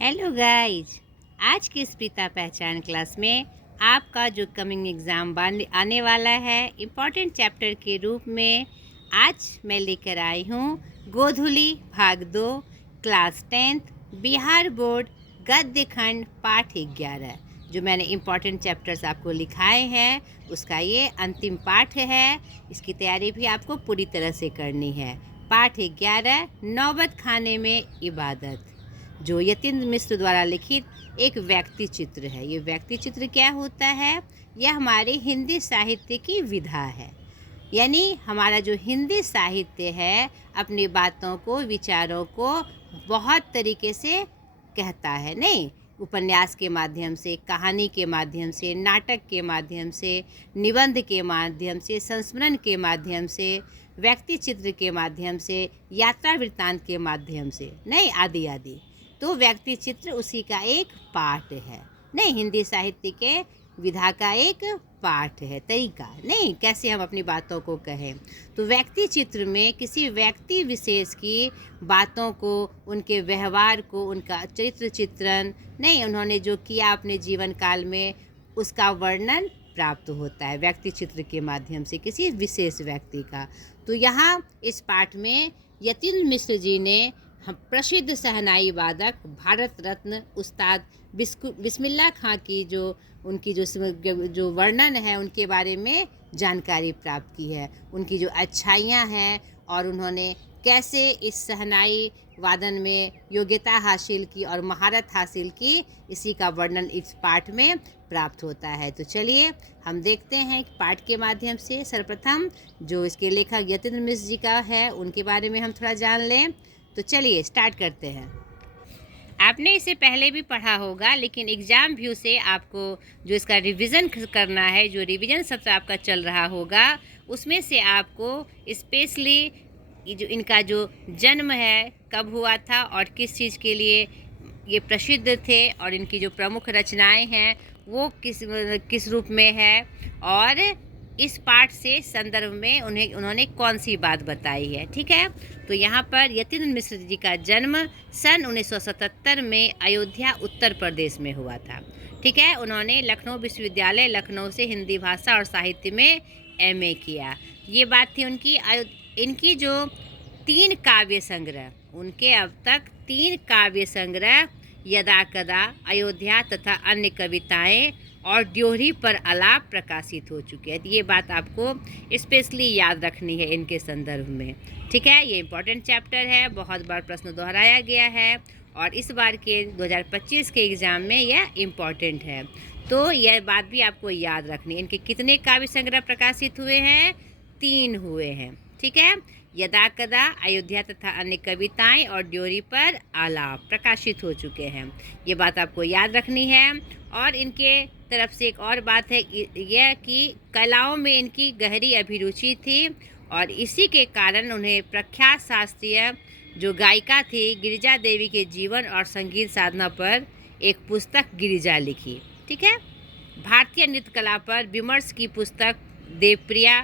Hello guys, आज की स्पृता पहचान क्लास में आपका जो कमिंग एग्ज़ाम आने वाला है इम्पॉर्टेंट चैप्टर के रूप में आज मैं लेकर आई हूँ गोधुली भाग 2 क्लास 10th बिहार बोर्ड गद्य खंड पाठ 11। जो मैंने इम्पॉर्टेंट चैप्टर्स आपको लिखाए हैं उसका ये अंतिम पाठ है। इसकी तैयारी भी आपको पूरी तरह से करनी है। पाठ 11 नौबत खाने में इबादत, जो यतीन्द्र मिश्र द्वारा लिखित एक व्यक्ति चित्र है। ये व्यक्ति चित्र क्या होता है? यह हमारे हिंदी साहित्य की विधा है। यानी हमारा जो हिंदी साहित्य है अपनी बातों को, विचारों को बहुत तरीके से कहता है। नहीं, उपन्यास के माध्यम से, कहानी के माध्यम से, नाटक के माध्यम से, निबंध के माध्यम से, संस्मरण के माध्यम से, व्यक्ति चित्र के माध्यम से, यात्रा वृत्तांत के माध्यम से, नहीं आदि आदि। तो व्यक्ति चित्र उसी का एक पाठ है। नहीं, हिंदी साहित्य के विधा का एक पाठ है, तरीका। नहीं, कैसे हम अपनी बातों को कहें। तो व्यक्ति चित्र में किसी व्यक्ति विशेष की बातों को, उनके व्यवहार को, उनका चरित्र चित्रण, नहीं उन्होंने जो किया अपने जीवन काल में, उसका वर्णन प्राप्त होता है व्यक्ति चित्र के माध्यम से किसी विशेष व्यक्ति का। तो यहाँ इस पाठ में यतीन्द्र मिश्र जी ने हम प्रसिद्ध शहनाई वादक भारत रत्न उस्ताद बिस्मिल्लाह खां की उनकी जो वर्णन है उनके बारे में जानकारी प्राप्त की है। उनकी जो अच्छाइयाँ हैं और उन्होंने कैसे इस शहनाई वादन में योग्यता हासिल की और महारत हासिल की, इसी का वर्णन इस पाठ में प्राप्त होता है। तो चलिए हम देखते हैं कि पाठ के माध्यम से सर्वप्रथम जो इसके लेखक यतीन्द्र मिश्र जी का है उनके बारे में हम थोड़ा जान लें। तो चलिए स्टार्ट करते हैं। आपने इसे पहले भी पढ़ा होगा, लेकिन एग्ज़ाम व्यू से आपको जो इसका रिवीजन करना है, जो रिवीजन सत्र आपका चल रहा होगा, उसमें से आपको स्पेशली जो इनका जो जन्म है कब हुआ था और किस चीज़ के लिए ये प्रसिद्ध थे और इनकी जो प्रमुख रचनाएं हैं वो किस रूप में है, और इस पाठ से संदर्भ में उन्होंने कौन सी बात बताई है। ठीक है, तो यहाँ पर यतीन्द्र मिश्र जी का जन्म सन 1977 में अयोध्या उत्तर प्रदेश में हुआ था। ठीक है, उन्होंने लखनऊ विश्वविद्यालय लखनऊ से हिंदी भाषा और साहित्य में MA किया। ये बात थी उनकी। इनकी जो 3 काव्य संग्रह, उनके अब तक 3 काव्य संग्रह यदा कदा, अयोध्या तथा अन्य कविताएं और ड्योहरी पर आलाप प्रकाशित हो चुके हैं। तो ये बात आपको स्पेशली याद रखनी है इनके संदर्भ में। ठीक है, ये इम्पॉर्टेंट चैप्टर है, बहुत बार प्रश्न दोहराया गया है और इस बार के 2025 के एग्ज़ाम में यह इम्पॉर्टेंट है। तो यह बात भी आपको याद रखनी है। इनके कितने काव्य संग्रह प्रकाशित हुए हैं? 3 हुए हैं। ठीक है, यदा कदा, अयोध्या तथा अन्य कविताएं और ड्योहरी पर आलाप प्रकाशित हो चुके हैं। ये बात आपको याद रखनी है। और इनके तरफ से एक और बात है यह कि कलाओं में इनकी गहरी अभिरुचि थी और इसी के कारण उन्हें प्रख्यात शास्त्रीय जो गायिका थी गिरिजा देवी के जीवन और संगीत साधना पर एक पुस्तक गिरिजा लिखी। ठीक है, भारतीय नृत्य कला पर विमर्श की पुस्तक देवप्रिया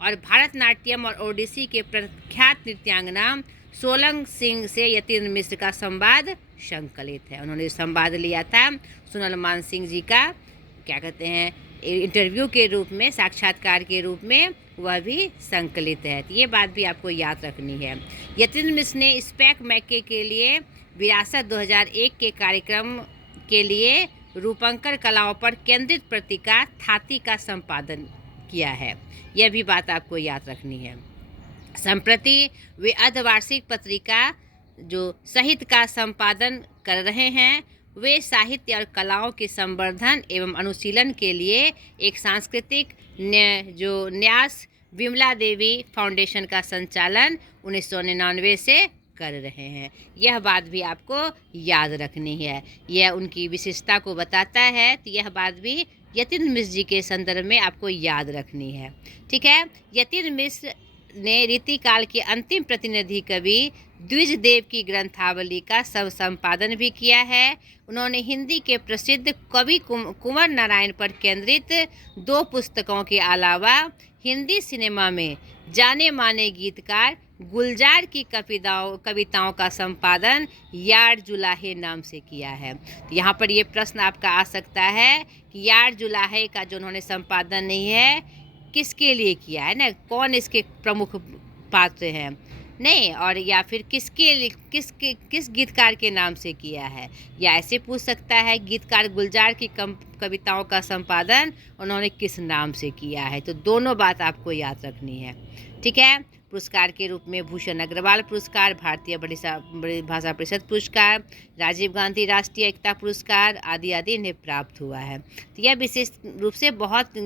और भारतनाट्यम और ओडिसी के प्रख्यात नृत्यांगना सोलंग सिंह से यतीन्द्र मिश्र का संवाद संकलित है। उन्होंने संवाद लिया था सोनल मान सिंह जी का, क्या कहते हैं, इंटरव्यू के रूप में, साक्षात्कार के रूप में, वह भी संकलित है। तो ये बात भी आपको याद रखनी है। यतीन्द्र मिश्र ने स्पैक मैके के लिए विरासत 2001 के कार्यक्रम के लिए रूपंकर कलाओं पर केंद्रित पत्रिका थाती का संपादन किया है। यह भी बात आपको याद रखनी है। संप्रति वे अर्धवार्षिक पत्रिका जो साहित्य का संपादन कर रहे हैं, वे साहित्य और कलाओं के संवर्धन एवं अनुशीलन के लिए एक सांस्कृतिक न्यास विमला देवी फाउंडेशन का संचालन 1999 से कर रहे हैं। यह बात भी आपको याद रखनी है, यह उनकी विशेषता को बताता है। तो यह बात भी यतीन्द्र मिश्र जी के संदर्भ में आपको याद रखनी है। ठीक है, यतीन्द्र मिश्र ने रीतिकाल के अंतिम प्रतिनिधि कवि द्विजदेव की ग्रंथावली का संपादन भी किया है। उन्होंने हिंदी के प्रसिद्ध कवि कुंवर नारायण पर केंद्रित 2 पुस्तकों के अलावा हिंदी सिनेमा में जाने माने गीतकार गुलजार की कविताओं का संपादन यार जुलाहे नाम से किया है। तो यहाँ पर ये प्रश्न आपका आ सकता है कि यार जुलाहे का जो उन्होंने संपादन नहीं है किसके लिए किया है ना, कौन इसके प्रमुख पात्र हैं, नहीं, और या फिर किस गीतकार के नाम से किया है, या ऐसे पूछ सकता है गीतकार गुलजार की कविताओं का संपादन उन्होंने किस नाम से किया है। तो दोनों बात आपको याद रखनी है, ठीक है। पुरस्कार के रूप में भूषण अग्रवाल पुरस्कार, भारतीय भाषा परिषद पुरस्कार, राजीव गांधी राष्ट्रीय एकता पुरस्कार आदि आदि इन्हें प्राप्त हुआ है। तो यह विशेष रूप से बहुत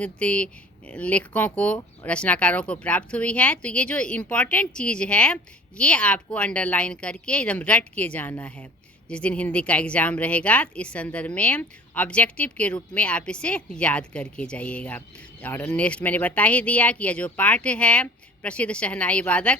लेखकों को, रचनाकारों को प्राप्त हुई है। तो ये जो इम्पोर्टेंट चीज़ है ये आपको अंडरलाइन करके एकदम रट के जाना है। जिस दिन हिंदी का एग्ज़ाम रहेगा इस संदर्भ में ऑब्जेक्टिव के रूप में आप इसे याद करके जाइएगा। और नेक्स्ट मैंने बता ही दिया कि यह जो पाठ है प्रसिद्ध शहनाई वादक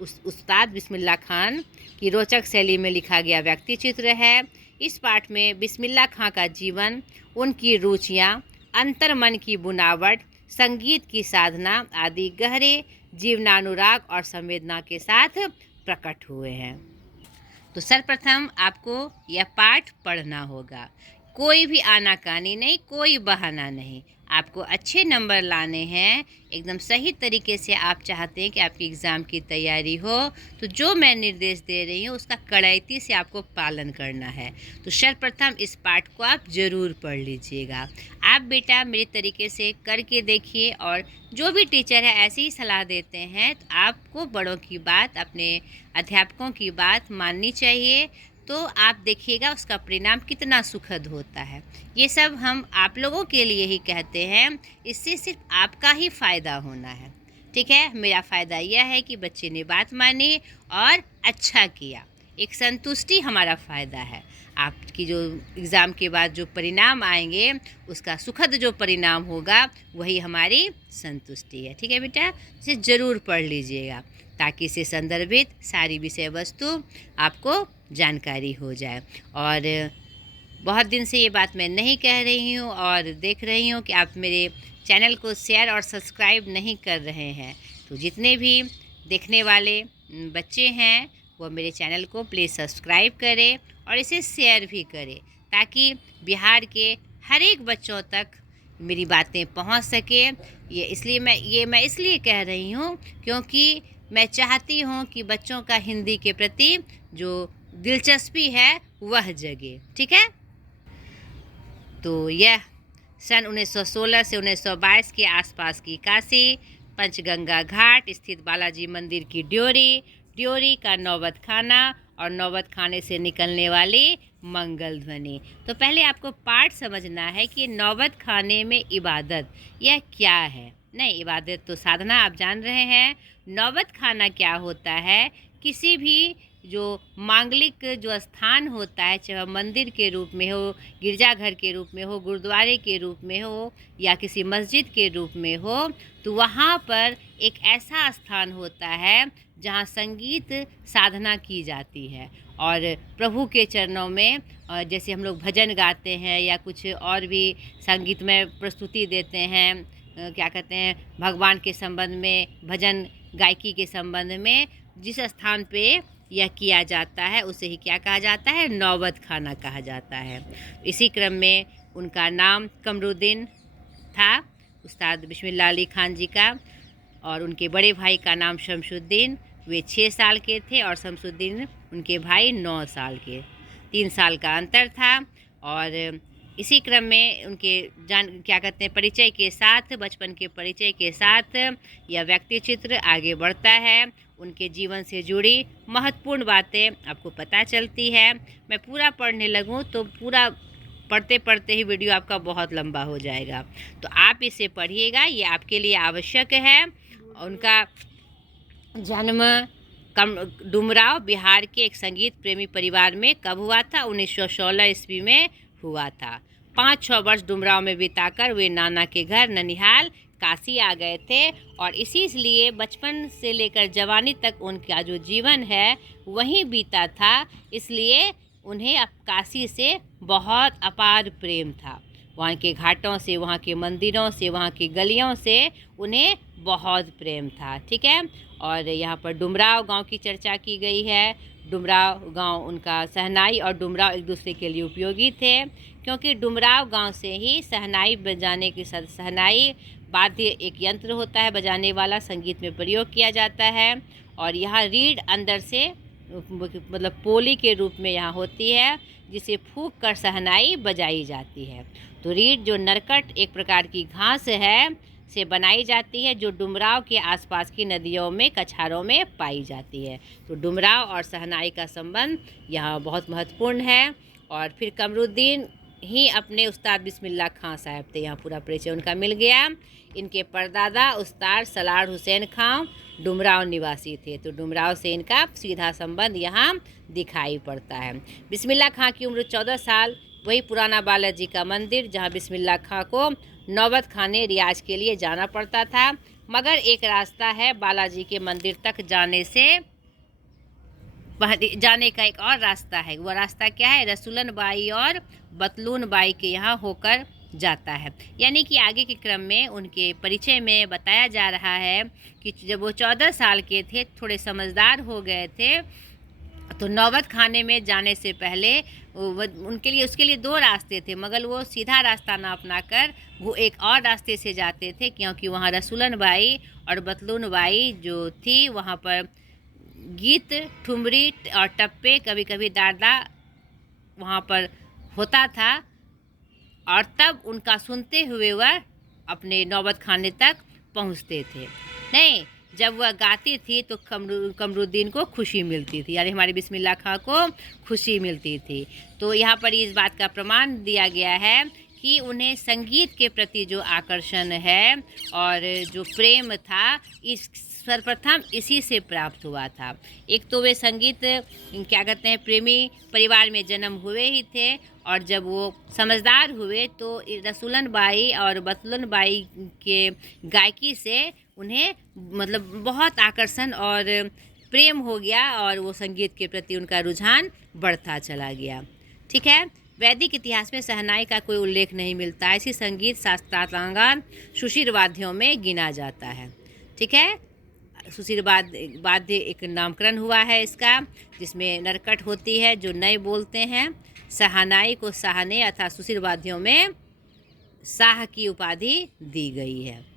उस्ताद बिस्मिल्लाह खान की रोचक शैली में लिखा गया व्यक्ति चित्र है। इस पाठ में बिस्मिल्लाह खां का जीवन, उनकी रुचियाँ, अंतर्मन की बुनावट, संगीत की साधना आदि गहरे जीवनानुराग और संवेदना के साथ प्रकट हुए हैं। तो सर्वप्रथम आपको यह पाठ पढ़ना होगा, कोई भी आनाकानी नहीं, कोई बहाना नहीं, आपको अच्छे नंबर लाने हैं, एकदम सही तरीके से आप चाहते हैं कि आपकी एग्ज़ाम की तैयारी हो, तो जो मैं निर्देश दे रही हूँ उसका कड़ाई से आपको पालन करना है। तो सर्वप्रथम इस पाठ को आप ज़रूर पढ़ लीजिएगा। आप बेटा मेरे तरीके से करके देखिए, और जो भी टीचर है ऐसी ही सलाह देते हैं तो आपको बड़ों की बात, अपने अध्यापकों की बात माननी चाहिए। तो आप देखिएगा उसका परिणाम कितना सुखद होता है। ये सब हम आप लोगों के लिए ही कहते हैं, इससे सिर्फ आपका ही फ़ायदा होना है, ठीक है। मेरा फ़ायदा यह है कि बच्चे ने बात मानी और अच्छा किया, एक संतुष्टि हमारा फ़ायदा है। आपकी जो एग्ज़ाम के बाद जो परिणाम आएंगे उसका सुखद जो परिणाम होगा वही हमारी संतुष्टि है, ठीक है बेटा। इसे ज़रूर पढ़ लीजिएगा ताकि इसे संदर्भित सारी विषय वस्तु आपको जानकारी हो जाए। और बहुत दिन से ये बात मैं नहीं कह रही हूँ और देख रही हूँ कि आप मेरे चैनल को शेयर और सब्सक्राइब नहीं कर रहे हैं। तो जितने भी देखने वाले बच्चे हैं वो मेरे चैनल को प्लीज़ सब्सक्राइब करें और इसे शेयर भी करें ताकि बिहार के हर एक बच्चों तक मेरी बातें पहुंच सके। ये मैं इसलिए कह रही हूं क्योंकि मैं चाहती हूं कि बच्चों का हिंदी के प्रति जो दिलचस्पी है वह जगे, ठीक है। तो यह सन 1916 से 1922 के आसपास की काशी पंचगंगा घाट स्थित बालाजी मंदिर की ड्योरी का नौबत खाना और नौबत खाने से निकलने वाली मंगल ध्वनि। तो पहले आपको पाठ समझना है कि नौबत खाने में इबादत यह क्या है। नहीं, इबादत तो साधना आप जान रहे हैं। नौबत खाना क्या होता है, किसी भी जो मांगलिक जो स्थान होता है, चाहे मंदिर के रूप में हो, गिरजाघर के रूप में हो, गुरुद्वारे के रूप में हो या किसी मस्जिद के रूप में हो, तो वहाँ पर एक ऐसा स्थान होता है जहाँ संगीत साधना की जाती है और प्रभु के चरणों में जैसे हम लोग भजन गाते हैं या कुछ और भी संगीतमय प्रस्तुति देते हैं, क्या कहते हैं, भगवान के संबंध में, भजन गायकी के संबंध में जिस स्थान पे यह किया जाता है उसे ही क्या कहा जाता है, नौबत खाना कहा जाता है। इसी क्रम में उनका नाम कमरुद्दीन था, उस्ताद बिस्मिल्लाह अली खान जी का, और उनके बड़े भाई का नाम शमसुद्दीन, वे 6 साल के थे और शमसुद्दीन उनके भाई 9 साल के, 3 साल का अंतर था। और इसी क्रम में उनके क्या कहते हैं, परिचय के साथ, बचपन के परिचय के साथ यह व्यक्ति चित्र आगे बढ़ता है। उनके जीवन से जुड़ी महत्वपूर्ण बातें आपको पता चलती है। मैं पूरा पढ़ने लगूं तो पूरा पढ़ते पढ़ते ही वीडियो आपका बहुत लंबा हो जाएगा, तो आप इसे पढ़िएगा, ये आपके लिए आवश्यक है। उनका जन्म डुमराव बिहार के एक संगीत प्रेमी परिवार में कब हुआ था, 1916 ईस्वी में हुआ था। 5-6 वर्ष डुमराव में बिताकर वे नाना के घर ननिहाल काशी आ गए थे और इसीलिए बचपन से लेकर जवानी तक उनका जो जीवन है वहीं बीता था, इसलिए उन्हें अब काशी से बहुत अपार प्रेम था। वहाँ के घाटों से, वहाँ के मंदिरों से, वहाँ की गलियों से उन्हें बहुत प्रेम था, ठीक है। और यहाँ पर डुमराव गांव की चर्चा की गई है। डुमराव गांव, उनका शहनाई और डुमराव एक दूसरे के लिए उपयोगी थे, क्योंकि डुमराव गांव से ही शहनाई बजाने की शहनाई वाद्य एक यंत्र होता है बजाने वाला, संगीत में प्रयोग किया जाता है। और यहाँ रीढ़ अंदर से मतलब पोली के रूप में यहाँ होती है, जिसे फूंक कर शहनाई बजाई जाती है। तो रीढ़ जो नरकट एक प्रकार की घास है से बनाई जाती है, जो डुमराव के आसपास की नदियों में, कछारों में पाई जाती है। तो डुमराव और शहनाई का संबंध यहाँ बहुत महत्वपूर्ण है। और फिर कमरुद्दीन ही अपने उस्ताद बिस्मिल्लाह खां साहब थे, यहाँ पूरा परिचय उनका मिल गया। इनके परदादा उस्ताद सलार हुसैन खां डुमराव निवासी थे, तो डुमराव से इनका सीधा संबंध यहाँ दिखाई पड़ता है। बिस्मिल्लाह खां की उम्र 14 साल। वही पुराना बालाजी का मंदिर, जहाँ बिस्मिल्लाह खां को नौबत खाने रियाज के लिए जाना पड़ता था। मगर एक रास्ता है बालाजी के मंदिर तक जाने का एक और रास्ता है। वो रास्ता क्या है? रसूलन बाई और बतलून बाई के यहाँ होकर जाता है। यानी कि आगे के क्रम में उनके परिचय में बताया जा रहा है कि जब वो 14 साल के थे, थोड़े समझदार हो गए थे, तो नौबत खाने में जाने से पहले उसके लिए 2 रास्ते थे, मगर वो सीधा रास्ता ना अपनाकर वो एक और रास्ते से जाते थे, क्योंकि वहाँ रसूलन बाई और बतलून बाई जो थी, वहाँ पर गीत, ठुमरी और टप्पे, कभी कभी दादा वहाँ पर होता था, और तब उनका सुनते हुए वह अपने नौबत खाने तक पहुँचते थे। नहीं, जब वह गाती थी तो कमरुद्दीन को खुशी मिलती थी, यानी हमारी बिस्मिल्लाह खां को खुशी मिलती थी। तो यहाँ पर इस बात का प्रमाण दिया गया है कि उन्हें संगीत के प्रति जो आकर्षण है और जो प्रेम था, इस सर्वप्रथम इसी से प्राप्त हुआ था। एक तो वे संगीत क्या कहते हैं, प्रेमी परिवार में जन्म हुए ही थे, और जब वो समझदार हुए तो रसूलन बाई और बतलून बाई के गायकी से उन्हें मतलब बहुत आकर्षण और प्रेम हो गया, और वो संगीत के प्रति उनका रुझान बढ़ता चला गया। ठीक है। वैदिक इतिहास में शहनाई का कोई उल्लेख नहीं मिलता। ऐसी संगीत शास्त्रांगान सुशीर वाद्यों में गिना जाता है। ठीक है। सुशीर वाद्य एक नामकरण हुआ है इसका, जिसमें नरकट होती है जो नए बोलते हैं। शहनाई को शाहने अर्थात सुशीर वाद्यों में शाह की उपाधि दी गई है।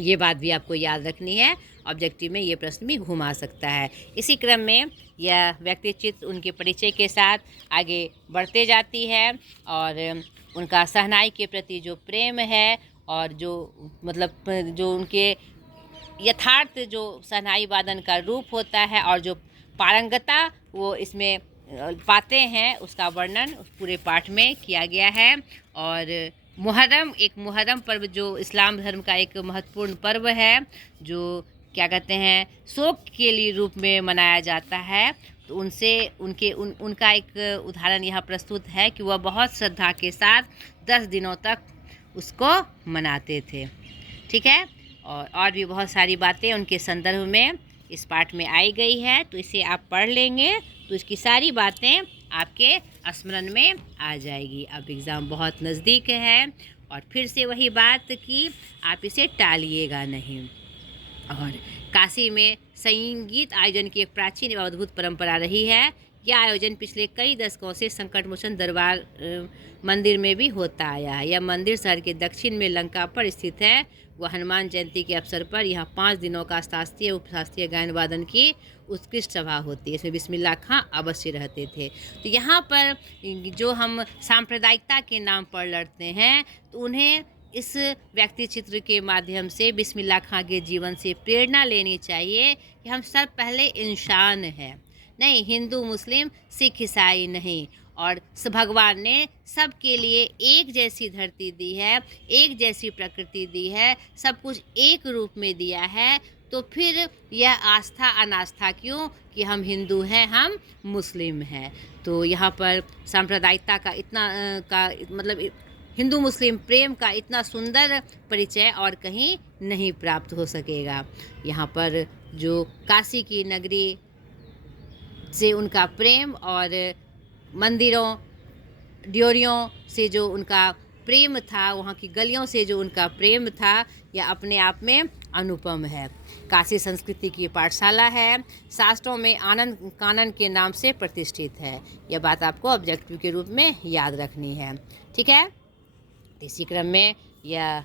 ये बात भी आपको याद रखनी है, ऑब्जेक्टिव में ये प्रश्न भी घुमा सकता है। इसी क्रम में यह व्यक्तिचित्र उनके परिचय के साथ आगे बढ़ते जाती है, और उनका शहनाई के प्रति जो प्रेम है, और जो मतलब जो उनके यथार्थ जो शहनाई वादन का रूप होता है, और जो पारंगता वो इसमें पाते हैं, उसका वर्णन पूरे पाठ में किया गया है। और मुहर्रम पर्व जो इस्लाम धर्म का एक महत्वपूर्ण पर्व है, जो क्या कहते हैं, शोक के लिए रूप में मनाया जाता है, तो उनका एक उदाहरण यहाँ प्रस्तुत है कि वह बहुत श्रद्धा के साथ 10 दिनों तक उसको मनाते थे। ठीक है। और भी बहुत सारी बातें उनके संदर्भ में इस पाठ में आई गई है, तो इसे आप पढ़ लेंगे तो इसकी सारी बातें आपके स्मरण में आ जाएगी। अब एग्ज़ाम बहुत नज़दीक है, और फिर से वही बात कि आप इसे टालिएगा नहीं। और काशी में संगीत आयोजन की एक प्राचीन एवं अद्भुत परंपरा रही है। यह आयोजन पिछले कई दशकों से संकट मोचन दरबार मंदिर में भी होता आया है। यह मंदिर शहर के दक्षिण में लंका पर स्थित है। वह हनुमान जयंती के अवसर पर यहाँ 5 दिनों का शास्त्रीय उपशास्त्रीय गायन वादन की उत्कृष्ट सभा होती है। इसमें बिस्मिल्लाह खां अवश्य रहते थे। तो यहाँ पर जो हम सांप्रदायिकता के नाम पर लड़ते हैं, तो उन्हें इस व्यक्ति चित्र के माध्यम से बिस्मिल्लाह खां के जीवन से प्रेरणा लेनी चाहिए कि हम सब पहले इंसान हैं, नहीं हिंदू मुस्लिम सिख ईसाई नहीं। और भगवान ने सबके लिए एक जैसी धरती दी है, एक जैसी प्रकृति दी है, सब कुछ एक रूप में दिया है। तो फिर यह आस्था अनास्था क्यों कि हम हिंदू हैं, हम मुस्लिम हैं। तो यहाँ पर सांप्रदायिकता का मतलब हिंदू मुस्लिम प्रेम का इतना सुंदर परिचय और कहीं नहीं प्राप्त हो सकेगा। यहाँ पर जो काशी की नगरी से उनका प्रेम और मंदिरों ड्योरियों से जो उनका प्रेम था, वहाँ की गलियों से जो उनका प्रेम था, यह अपने आप में अनुपम है। काशी संस्कृति की पाठशाला है, शास्त्रों में आनंद कानन के नाम से प्रतिष्ठित है। यह बात आपको ऑब्जेक्टिव के रूप में याद रखनी है, ठीक है। इसी क्रम में यह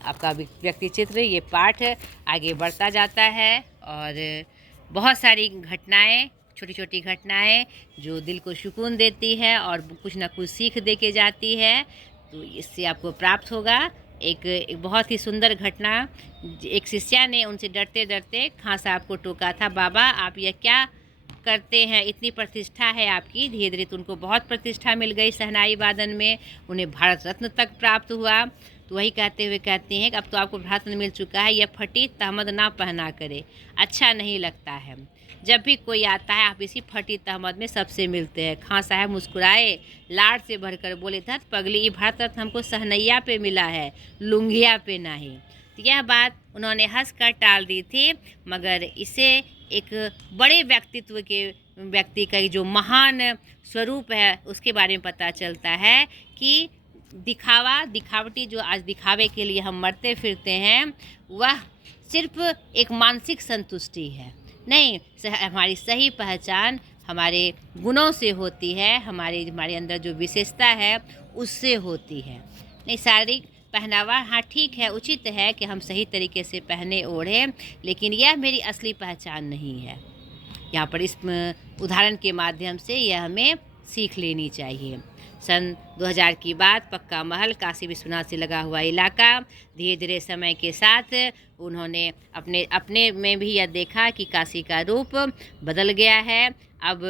आपका व्यक्ति चित्र, ये पाठ आगे बढ़ता जाता है और बहुत सारी घटनाएं, छोटी छोटी घटनाएं जो दिल को सुकून देती है और कुछ ना कुछ सीख दे के जाती है, तो इससे आपको प्राप्त होगा। एक बहुत ही सुंदर घटना, एक शिष्या ने उनसे डरते डरते खां साहब को टोका था, बाबा आप यह क्या करते हैं, इतनी प्रतिष्ठा है आपकी। धीरे धीरे तो उनको बहुत प्रतिष्ठा मिल गई शहनाई वादन में, उन्हें भारत रत्न तक प्राप्त हुआ। तो वही कहते हुए कहते हैं कि अब तो आपको भारत रत्न मिल चुका है, यह फटी तहमद ना पहना करे, अच्छा नहीं लगता है। जब भी कोई आता है आप इसी फटी तहमद में सबसे मिलते हैं। खां साहब मुस्कुराए, लाड से भरकर बोले, धत पगली, ये भारत रत्न हमको सहनैया पे मिला है, लुंगिया पे नहीं। तो यह बात उन्होंने हंस कर टाल दी थी, मगर इसे एक बड़े व्यक्ति का जो महान स्वरूप है उसके बारे में पता चलता है कि दिखावटी जो आज दिखावे के लिए हम मरते फिरते हैं, वह सिर्फ एक मानसिक संतुष्टि है नहीं। हमारी सही पहचान हमारे गुणों से होती है, हमारे अंदर जो विशेषता है उससे होती है। नहीं, शारीरिक पहनावा हाँ ठीक है, उचित है कि हम सही तरीके से पहने ओढ़ें, लेकिन यह मेरी असली पहचान नहीं है। यहाँ पर इस उदाहरण के माध्यम से यह हमें सीख लेनी चाहिए। सन 2000 की बात, पक्का महल, काशी विश्वनाथ से लगा हुआ इलाका। धीरे धीरे समय के साथ उन्होंने अपने में भी यह देखा कि काशी का रूप बदल गया है। अब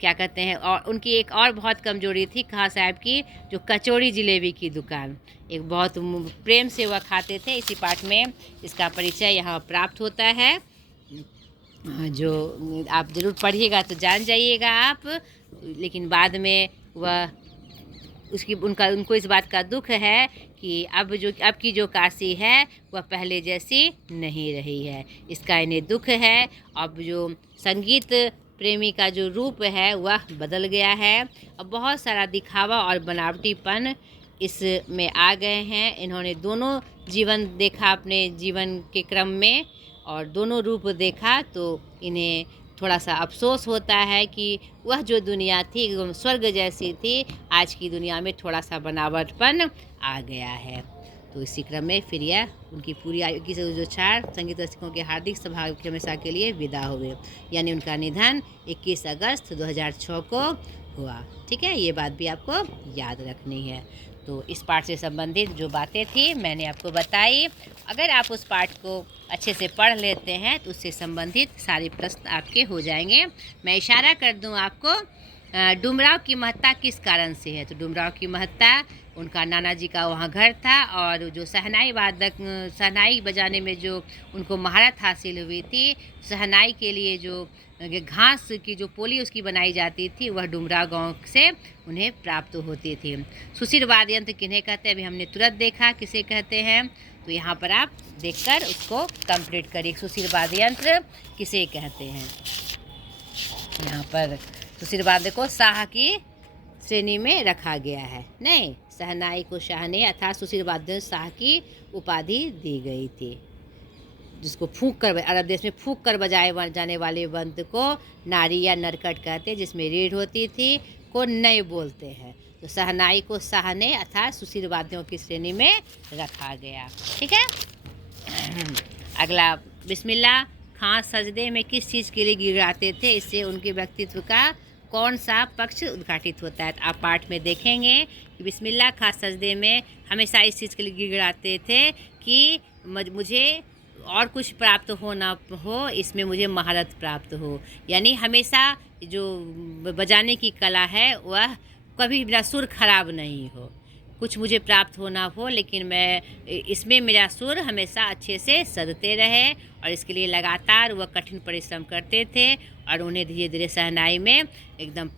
क्या कहते हैं, और उनकी एक और बहुत कमजोरी थी खां साहब की, जो कचौड़ी जिलेबी की दुकान, एक बहुत प्रेम से वह खाते थे। इसी पाठ में इसका परिचय यहाँ प्राप्त होता है, जो आप ज़रूर पढ़िएगा तो जान जाइएगा आप। लेकिन बाद में वह उनको इस बात का दुख है कि अब की जो काशी है वह पहले जैसी नहीं रही है, इसका इन्हें दुख है। अब जो संगीत प्रेमी का जो रूप है वह बदल गया है। अब बहुत सारा दिखावा और बनावटीपन इसमें आ गए हैं। इन्होंने दोनों जीवन देखा अपने जीवन के क्रम में, और दोनों रूप देखा, तो इन्हें थोड़ा सा अफसोस होता है कि वह जो दुनिया थी एकदम स्वर्ग जैसी थी, आज की दुनिया में थोड़ा सा बनावटपन आ गया है। तो इसी क्रम में फिर यह उनकी पूरी आयु की जो 4 संगीत रसिकों के हार्दिक सौभाग्य के हमेशा के लिए विदा हुए, यानी उनका निधन 21 अगस्त 2006 को हुआ। ठीक है, ये बात भी आपको याद रखनी है। तो इस पाठ से संबंधित जो बातें थी मैंने आपको बताई। अगर आप उस पाठ को अच्छे से पढ़ लेते हैं तो उससे संबंधित सारे प्रश्न आपके हो जाएंगे। मैं इशारा कर दूं आपको, डुमराव की महत्ता किस कारण से है। तो डुमराव की महत्ता, उनका नाना जी का वहाँ घर था, और जो शहनाई बजाने में जो उनको महारत हासिल हुई थी, शहनाई के लिए जो घास की जो पोली उसकी बनाई जाती थी, वह डुमराव गांव से उन्हें प्राप्त होती थी। सुशिर वाद्य यंत्र किन्हें कहते हैं, अभी हमने तुरंत देखा किसे कहते हैं। तो यहाँ पर आप देखकर उसको कंप्लीट करिए, सुशिर वाद्य यंत्र किसे कहते हैं। यहाँ पर सुशिर वाद्य को शाह की श्रेणी में रखा गया है। नहीं, शहनाई को शाहने अर्थात सुशिर वाद्य शाह की उपाधि दी गई थी, जिसको फूंक कर अरब देश में फूंक कर बजाए जाने वाले बंद को नारी या नरकट कहते हैं, जिसमें रीढ़ होती थी, को नए बोलते हैं। तो शहनाई को शाहने अर्थात सुशिर वाद्यों की श्रेणी में रखा गया। ठीक है, अगला, बिस्मिल्लाह खां सजदे में किस चीज़ के लिए गिड़गिड़ाते थे, इससे उनके व्यक्तित्व का कौन सा पक्ष उद्घाटित होता है। तो आप पाठ में देखेंगे कि बिस्मिल्लाह खां सजदे में हमेशा इस चीज़ के लिए गिड़गिड़ाते थे कि मुझे और कुछ प्राप्त हो ना हो, इसमें मुझे महारत प्राप्त हो। यानी हमेशा जो बजाने की कला है वह कभी मेरा सुर खराब नहीं हो, कुछ मुझे प्राप्त होना हो, लेकिन मैं इसमें मेरा सुर हमेशा अच्छे से सदते रहे, और इसके लिए लगातार वह कठिन परिश्रम करते थे, और उन्हें धीरे धीरे शहनाई में एकदम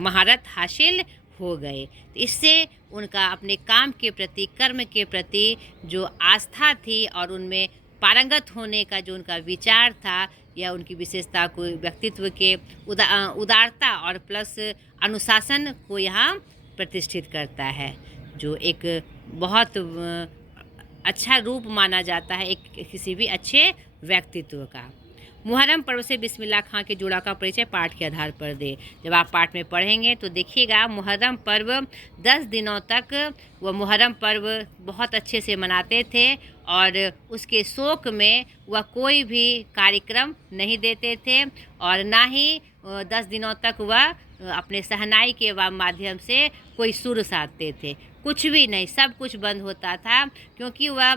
महारत हासिल हो गए। तो इससे उनका अपने काम के प्रति, कर्म के प्रति जो आस्था थी और उनमें पारंगत होने का जो उनका विचार था, यह उनकी विशेषता को, व्यक्तित्व के उदारता और प्लस अनुशासन को यहाँ प्रतिष्ठित करता है। जो एक बहुत अच्छा रूप माना जाता है एक किसी भी अच्छे व्यक्तित्व का। मुहर्रम पर्व से बिस्मिल्लाह खां के जुड़ा का परिचय पाठ के आधार पर दे। जब आप पाठ में पढ़ेंगे तो देखिएगा मुहर्रम पर्व 10 दिनों तक वह मुहर्रम पर्व बहुत अच्छे से मनाते थे और उसके शोक में वह कोई भी कार्यक्रम नहीं देते थे और ना ही 10 दिनों तक वह अपने शहनाई के माध्यम से कोई सुर साधते थे। कुछ भी नहीं, सब कुछ बंद होता था क्योंकि वह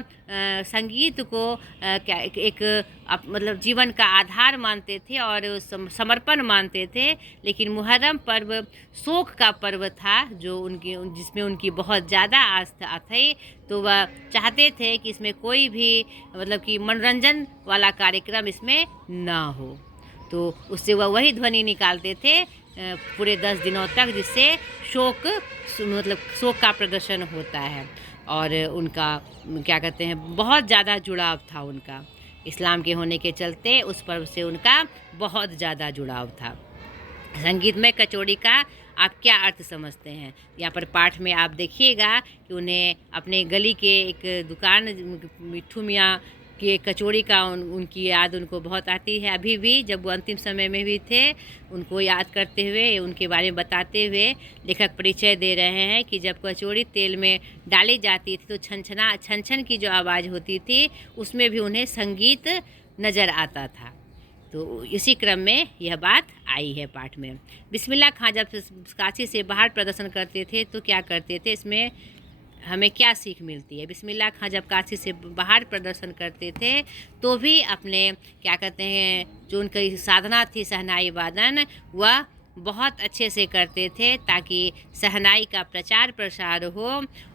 संगीत को क्या एक मतलब जीवन का आधार मानते थे और समर्पण मानते थे। लेकिन मुहर्रम पर्व शोक का पर्व था जो जिसमें उनकी बहुत ज़्यादा आस्था थी, तो वह चाहते थे कि इसमें कोई भी मतलब कि मनोरंजन वाला कार्यक्रम इसमें ना हो। तो उससे वह वही ध्वनि निकालते थे पूरे 10 दिनों तक, जिससे शोक का प्रदर्शन होता है। और उनका क्या कहते हैं बहुत ज़्यादा जुड़ाव था उनका इस्लाम के होने के चलते, उस पर्व से उनका बहुत ज़्यादा जुड़ाव था। संगीत में कचौड़ी का आप क्या अर्थ समझते हैं? यहाँ पर पाठ में आप देखिएगा कि उन्हें अपने गली के एक दुकान मिट्ठू मियाँ की कचौड़ी का उनकी याद उनको बहुत आती है। अभी भी जब वो अंतिम समय में भी थे, उनको याद करते हुए उनके बारे में बताते हुए लेखक परिचय दे रहे हैं कि जब कचौड़ी तेल में डाली जाती थी तो छन छन की जो आवाज़ होती थी उसमें भी उन्हें संगीत नज़र आता था। तो इसी क्रम में यह बात आई है पाठ में। बिस्मिल्लाह खां जब काशी से बाहर प्रदर्शन करते थे तो क्या करते थे, इसमें हमें क्या सीख मिलती है? बिस्मिल्लाह खां जब काशी से बाहर प्रदर्शन करते थे तो भी अपने क्या कहते हैं जो उनकी साधना थी शहनाई वादन, वह बहुत अच्छे से करते थे ताकि शहनाई का प्रचार प्रसार हो।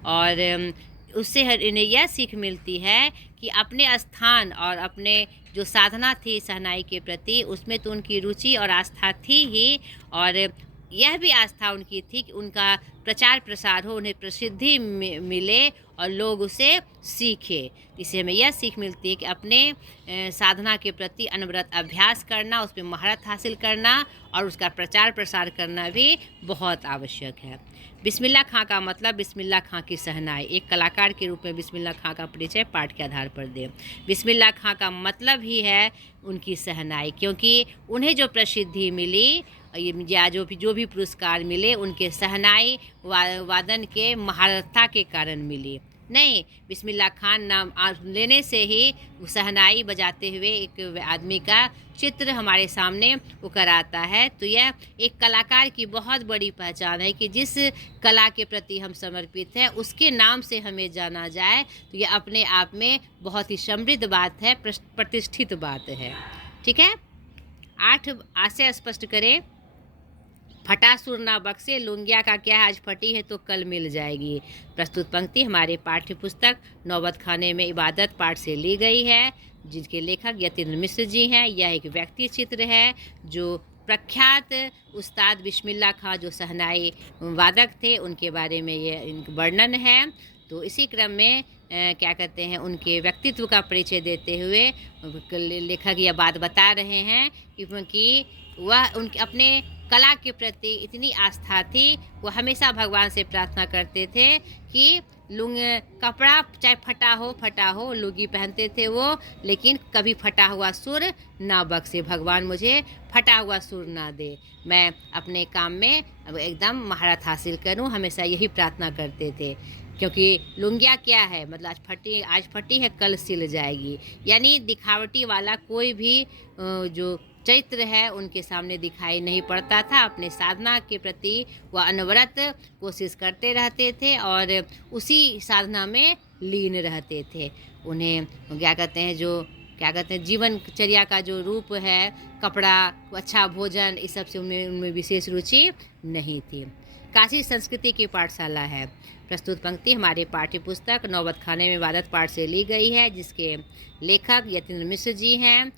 और उससे इन्हें यह सीख मिलती है कि अपने स्थान और अपने जो साधना थी शहनाई के प्रति उसमें तो उनकी रुचि और आस्था थी ही, और यह भी आस्था उनकी थी कि उनका प्रचार प्रसार हो, उन्हें प्रसिद्धि मिले और लोग उसे सीखें। इससे हमें यह सीख मिलती है कि अपने साधना के प्रति अनवरत अभ्यास करना, उसमें महारत हासिल करना और उसका प्रचार प्रसार करना भी बहुत आवश्यक है। बिस्मिल्लाह खां का मतलब बिस्मिल्लाह खां की शहनाई, एक कलाकार के रूप में बिस्मिल्लाह खां का परिचय पाठ के आधार पर दें। बिस्मिल्लाह खां का मतलब ही है उनकी शहनाई, क्योंकि उन्हें जो प्रसिद्धि मिली या जो भी पुरस्कार मिले उनके शहनाई वादन के महारथा के कारण मिली। नहीं, बिस्मिल्लाह खान नाम लेने से ही शहनाई बजाते हुए एक आदमी का चित्र हमारे सामने उकर आता है। तो यह एक कलाकार की बहुत बड़ी पहचान है कि जिस कला के प्रति हम समर्पित हैं उसके नाम से हमें जाना जाए, तो यह अपने आप में बहुत ही समृद्ध बात है, प्रतिष्ठित बात है। ठीक है। 8 आशय स्पष्ट करें। फटा सुर ना बक्से, लुंगिया का क्या आज फटी है तो कल मिल जाएगी। प्रस्तुत पंक्ति हमारे पाठ्य पुस्तक नौबत खाने में इबादत पाठ से ली गई है, जिसके लेखक यतीन्द्र मिश्र जी हैं। यह एक व्यक्ति चित्र है जो प्रख्यात उस्ताद बिस्मिल्लाह खां जो शहनाई वादक थे उनके बारे में ये वर्णन है। तो इसी क्रम में क्या कहते हैं उनके व्यक्तित्व का परिचय देते हुए लेखक यह बात बता रहे हैं क्योंकि वह उनके अपने कला के प्रति इतनी आस्था थी, वो हमेशा भगवान से प्रार्थना करते थे कि कपड़ा चाहे फटा हो लुंगी पहनते थे वो, लेकिन कभी फटा हुआ सुर ना बख्शे, भगवान मुझे फटा हुआ सुर ना दे, मैं अपने काम में अब एकदम महारत हासिल करूं, हमेशा यही प्रार्थना करते थे। क्योंकि लुंगिया क्या है, मतलब आज फटी है कल सिल जाएगी, यानी दिखावटी वाला कोई भी जो चरित्र है उनके सामने दिखाई नहीं पड़ता था। अपने साधना के प्रति वह अनवरत कोशिश करते रहते थे और उसी साधना में लीन रहते थे। उन्हें क्या कहते हैं जीवनचर्या का जो रूप है, कपड़ा, अच्छा भोजन, इस सब से उनमें विशेष रुचि नहीं थी। काशी संस्कृति की पाठशाला है। प्रस्तुत पंक्ति हमारे पाठ्य पुस्तक नौबत खाने में इबादत पाठ से ली गई है, जिसके लेखक यतीन्द्र मिश्र जी हैं।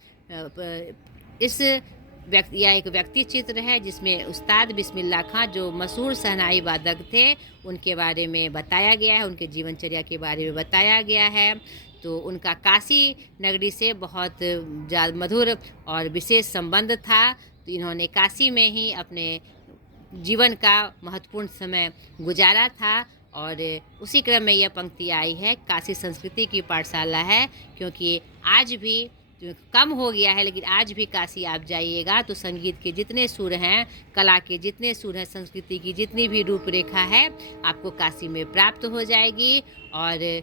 यह एक व्यक्ति चित्र है जिसमें उस्ताद बिस्मिल्लाह खां जो मशहूर शहनाई वादक थे उनके बारे में बताया गया है, उनके जीवनचर्या के बारे में बताया गया है। तो उनका काशी नगरी से बहुत ज़्यादा मधुर और विशेष संबंध था। तो इन्होंने काशी में ही अपने जीवन का महत्वपूर्ण समय गुजारा था और उसी क्रम में यह पंक्ति आई है, काशी संस्कृति की पाठशाला है, क्योंकि आज भी जो कम हो गया है, लेकिन आज भी काशी आप जाइएगा तो संगीत के जितने सुर हैं, कला के जितने सुर हैं, संस्कृति की जितनी भी रूपरेखा है, आपको काशी में प्राप्त हो जाएगी। और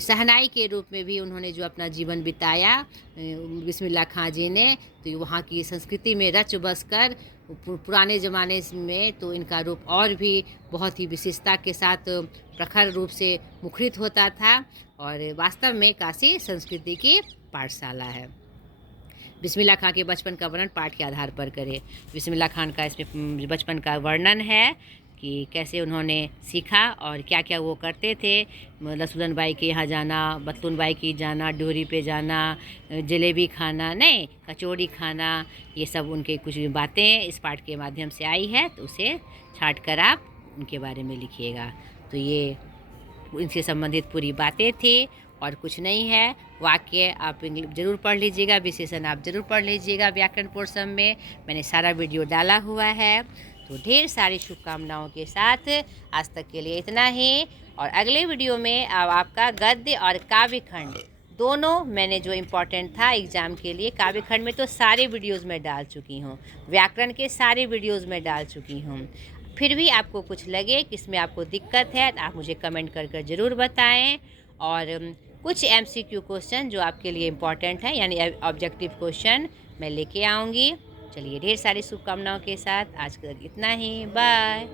शहनाई के रूप में भी उन्होंने जो अपना जीवन बिताया बिस्मिल्लाह खां जी ने, तो वहाँ की संस्कृति में रच बस कर पुराने ज़माने में तो इनका रूप और भी बहुत ही विशेषता के साथ प्रखर रूप से मुखरित होता था। और वास्तव में काशी संस्कृति की पाठशाला है। बिस्मिल्लाह खां के बचपन का वर्णन पाठ के आधार पर करें। बिस्मिल्लाह खान का इसमें बचपन का वर्णन है कि कैसे उन्होंने सीखा और क्या क्या वो करते थे। लसुलन बाई के यहाँ जाना, बतलुन बाई की जाना, डोरी पे जाना, जलेबी खाना, नहीं कचौड़ी खाना, ये सब उनके कुछ बातें इस पाठ के माध्यम से आई है, तो उसे छांट कर आप उनके बारे में लिखिएगा। तो ये इनसे संबंधित पूरी बातें थी और कुछ नहीं है। वाक्य आप ज़रूर पढ़ लीजिएगा, विशेषण आप ज़रूर पढ़ लीजिएगा। व्याकरण पोर्शन में मैंने सारा वीडियो डाला हुआ है। तो ढेर सारी शुभकामनाओं के साथ आज तक के लिए इतना ही, और अगले वीडियो में अब आपका गद्य और काव्य खंड दोनों मैंने जो इम्पोर्टेंट था एग्ज़ाम के लिए, काव्य खंड में तो सारे वीडियोज़ में डाल चुकी हूँ, व्याकरण के सारे वीडियोज़ में डाल चुकी हूँ। फिर भी आपको कुछ लगे कि इसमें आपको दिक्कत है तो आप मुझे कमेंट कर ज़रूर बताएं। और कुछ MCQ क्वेश्चन जो आपके लिए इम्पॉर्टेंट है, यानी ऑब्जेक्टिव क्वेश्चन मैं लेके आऊँगी। चलिए, ढेर सारी शुभकामनाओं के साथ आज तक इतना ही। बाय।